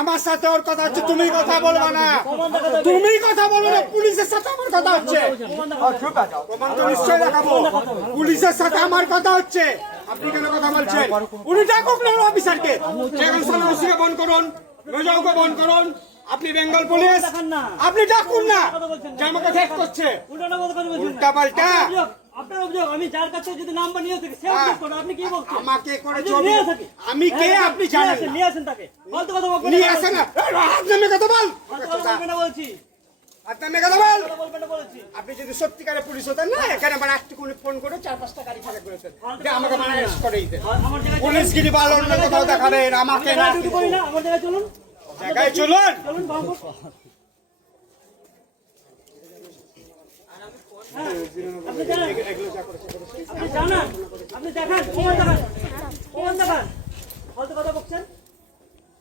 আমার সাথে ওর কথা হচ্ছে, তুমি কথা বলবা না। তুমি কথা বলবে না, পুলিশের সাথে আমার কথা হচ্ছে। প্রমাণ দেখাবো। পুলিশের সাথে আমার কথা হচ্ছে। আপনি বেঙ্গল পুলিশ। আপনি ডাকুন না। যে আমাকে করছে। উল্টা পাল্টা। আপনার অভিযোগ আমি যার কাছে যদি নাম্বার নিয়ে থাকি সে অভিযোগ করো আপনি কি বলছেন? আমাকে করে নিয়ে থাকি আমি কে হ্যাঁ, আপনি জানেন না। নিয়ে আসেন তাকে। ফালতু কথা বলবেন নিয়ে না। না হাত নামে কথা বল। কথা বলবেন না বলছি। হাত নামে কথা বল। কথা বলবেন না বলেছি। আপনি যদি সত্যিকারে পুলিশ হতেন না এখানে আমার একটু করে ফোন করে চার পাঁচটা গাড়ি ছাড়া করেছেন যে আমাকে মানে করে দিতেন পুলিশ গিরি ভালো অন্য কোথাও দেখাবেন আমাকে না আমার জায়গায় চলুন। জায়গায় চলুন। চলুন বাবু হ্যাঁ,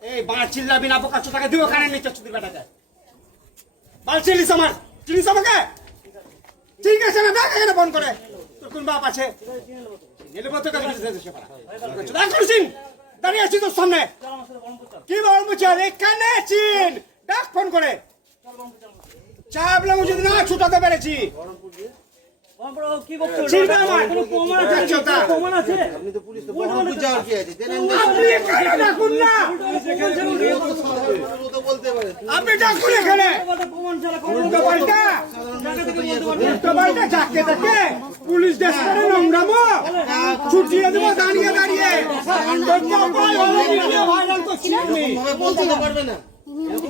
এই বাঁ চিল্লাবি না, বোকা চোদাকে দিব কানে নিচে চুদি বেটাকে। বাল চিল্লিস আমার, চিনিস আমাকে? ঠিক আছে না, দেখ এখানে ফোন করে। তোর কোন বাপ আছে? এলে বলতে দাঁড়িয়ে আছি তোর সামনে। চল চল কি বলব চল? এখানে চিন। ডাক ফোন করে। চাপলাম যদি না ছুটাতে পেরেছি। আপনি পুলিশ ডাকুন এখানে। নোংরামো। ছুটিয়ে দেবো দাঁড়িয়ে দাঁড়িয়ে। ভাইরাল করছি বলতে পারবে না।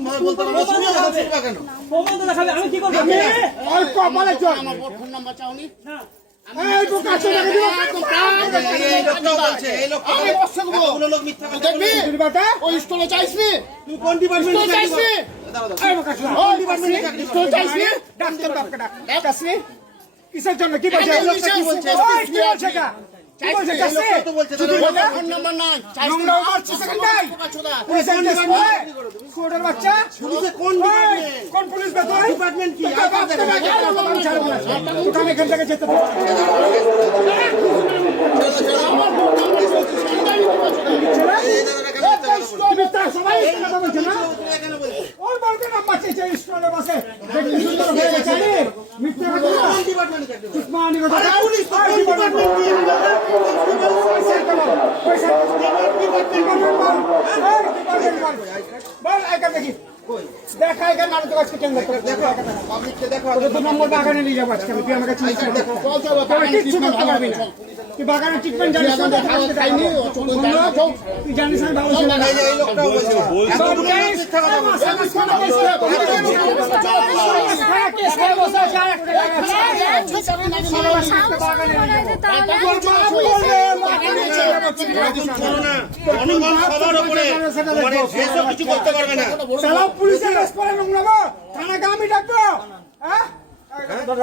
ভাবে বলতে পারবে না তুমি কথা কেন প্রমাণ তো দেখাবে আমি কি করব? আমি ওই কপালে চল না? এই বোকা চোদাকে দিব এই- এই লোকটাও বলছে। এই লোকটা এতগুলো লোক মিথ্যা কথা বলে বেটা ওই স্টোরে চাইছিলি তুই কোন ডিপার্টমেন্টে স্টোরে চাকরি চাইছিলি করো? দাঁড়াও, দাঁড়াও। এই বোকা চোদা ওই ডিপার্টমেন্টে স্টোরে চাইছিলি ডাক তোর বাপকে ডাক। ডাক আসলি কিসের জন্য? কি বলছে? এই কি বলছে? কি বলছে কেন মিথ্যা কথা বলে? তুমি তার সবাই এখানে কথা বলছো না? তুমি এখানে বলছো ওর বলবে না বাচ্চা এই স্টলে বসে। দেখি সুন্দর হয়ে গেছে, আরে, মিথ্যে কথা না। কোন ডিপার্টমেন্টে চাকরি করো? মানি কথা আরে না। পুলিশ তো ওই কোন ডিপার্টমেন্ট কি? পয়সা দেবো, পয়সা দেবো। ডিপার্টমেন্ট বল। এই, ডিপার্টমেন্ট বল। বল, এখান দেখি। দেখা এখানে নাটক আজকে কেন্দ্র করে দেখো পাবলিককে দেখো তোদের দু নম্বর বাগানে নিয়ে যাব আজকে আমি। তুই আমাকে দেখো তোরা কিচ্ছু করতে পারবি না। তুই বাগানে ট্রিটমেন্ট জানিস না। তুই জানিস না বাবু ছেলে না। এই যে এই লোকটাও বলছে এতগুলো লোক মিথ্যা কথা বলছে চলো না জনগণ সবার উপরে মানে সেসব কিছু করতে পারবে না সালা পুলিশের রেস করে নোংরাবো থানাকে আমি ডাকবো হ্যাঁ না সাহস করে কথা আমি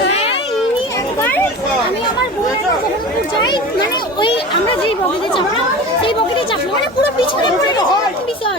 হ্যাঁ, আমার বোনের যাই মানে ওই আমরা যেই বগিতে চাপলাম সেই বগিতে চাপলাম মানে পুরো পিছনে পড়ে গেছে বিষয়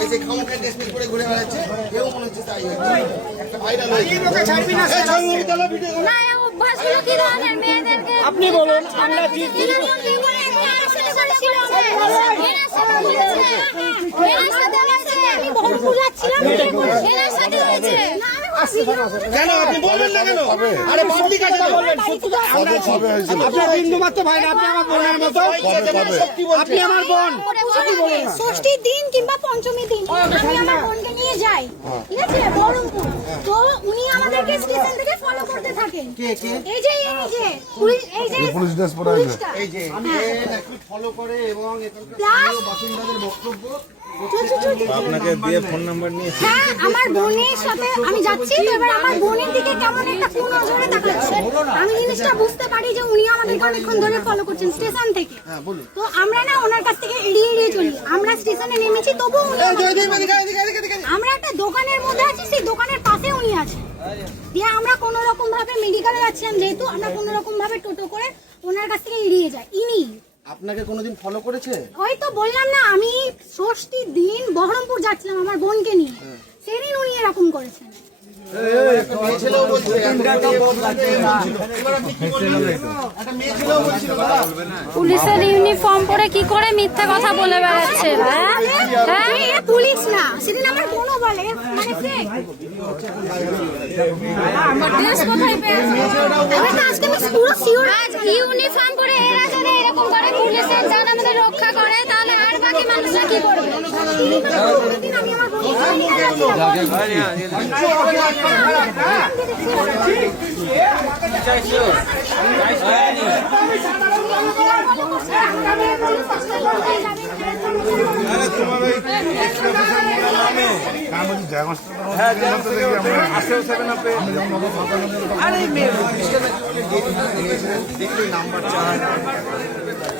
এই যে খামোখা ড্রেস করে ঘুরে বেড়াচ্ছে এও মনে হচ্ছে তাই হয়েছে একটা ভাইরাল হয়ে ছাড়বি না ছবি ছবি তোলো ভিডিও না এই অভ্যাসগুলো কি ধরনের মেয়েদেরকে আপনি বলুন, আমরা কি- কেন? আপনি বলবেন না কেন? আরে পাবলিক আছে তো। আপনি বিন্দু মাত্র ভাই আপনি আমার বোনের মতো। আপনি আমার বোন। ষষ্ঠীর দিন কিংবা পঞ্চমীর দিন। আমি আমার বোনকে নিয়ে যাই ঠিক আছে? বহরমপুর। তো উনি আমাদেরকে স্টেশন থেকে ফলো করতে থাকেন। এই যে এই যে পুলিশ এই যে পুলিশ ড্রেস পরে। এই যে হ্যাঁ। ফলো করে এবং এখানকার বাসিন্দাদের বক্তব্য। আপনাকে দিয়ে ফোন নাম্বার নিয়ে হ্যাঁ আমার বোনের সাথে আমি যাচ্ছি তো এবার আমার বোনের দিকে কেমন একটা কোন নজরে তাকাচ্ছে। আমি জিনিসটা বুঝতে পারি যে উনি আমাদেরকে অনেকক্ষণ ধরে ফলো করছেন স্টেশন থেকে। তো আমরা না ওনার কাছ থেকে এড়িয়ে এড়িয়ে চলি। আমরা স্টেশনে নেমেছি তবু উনি আমরা একটা দোকানের মধ্যে আছি সেই দোকানের পাশে উনি আছেন। দিয়ে আমরা কোন রকম ভাবে মেডিকেলে যাচ্ছিলাম যেহেতু আমরা কোন রকম ভাবে টোটো করে ওনার কাছ থেকে এড়িয়ে যাই। ইনি আপনাকে কোনোদিন ফলো করেছে? ওই তো বললাম না আমি ষষ্ঠীর দিন বহরমপুর যাচ্ছিলাম আমার বোনকে নিয়ে। সেদিন উনি এরকম করেছেন। একটা মেয়ে ছেলেও বলছে একটা মেয়ে ছেলেও বলছিল। দাদা পুলিশের ইউনিফর্ম পরে কি করে মিথ্যা কথা বলে বেড়াচ্ছে হ্যাঁ? হ্যাঁ? এ পুলিশ না সেদিন আমার বোনও বলে মানে আজকে আমি পুরো ইউনিফর্ম পরে করে পুলিশের যান আমাদের রক্ষা করে তাহলে আর বাকি মানুষরা কি করবে? সেদিন আমি নাম্বার বোনকে নিয়ে যাচ্ছিলাম জায়গা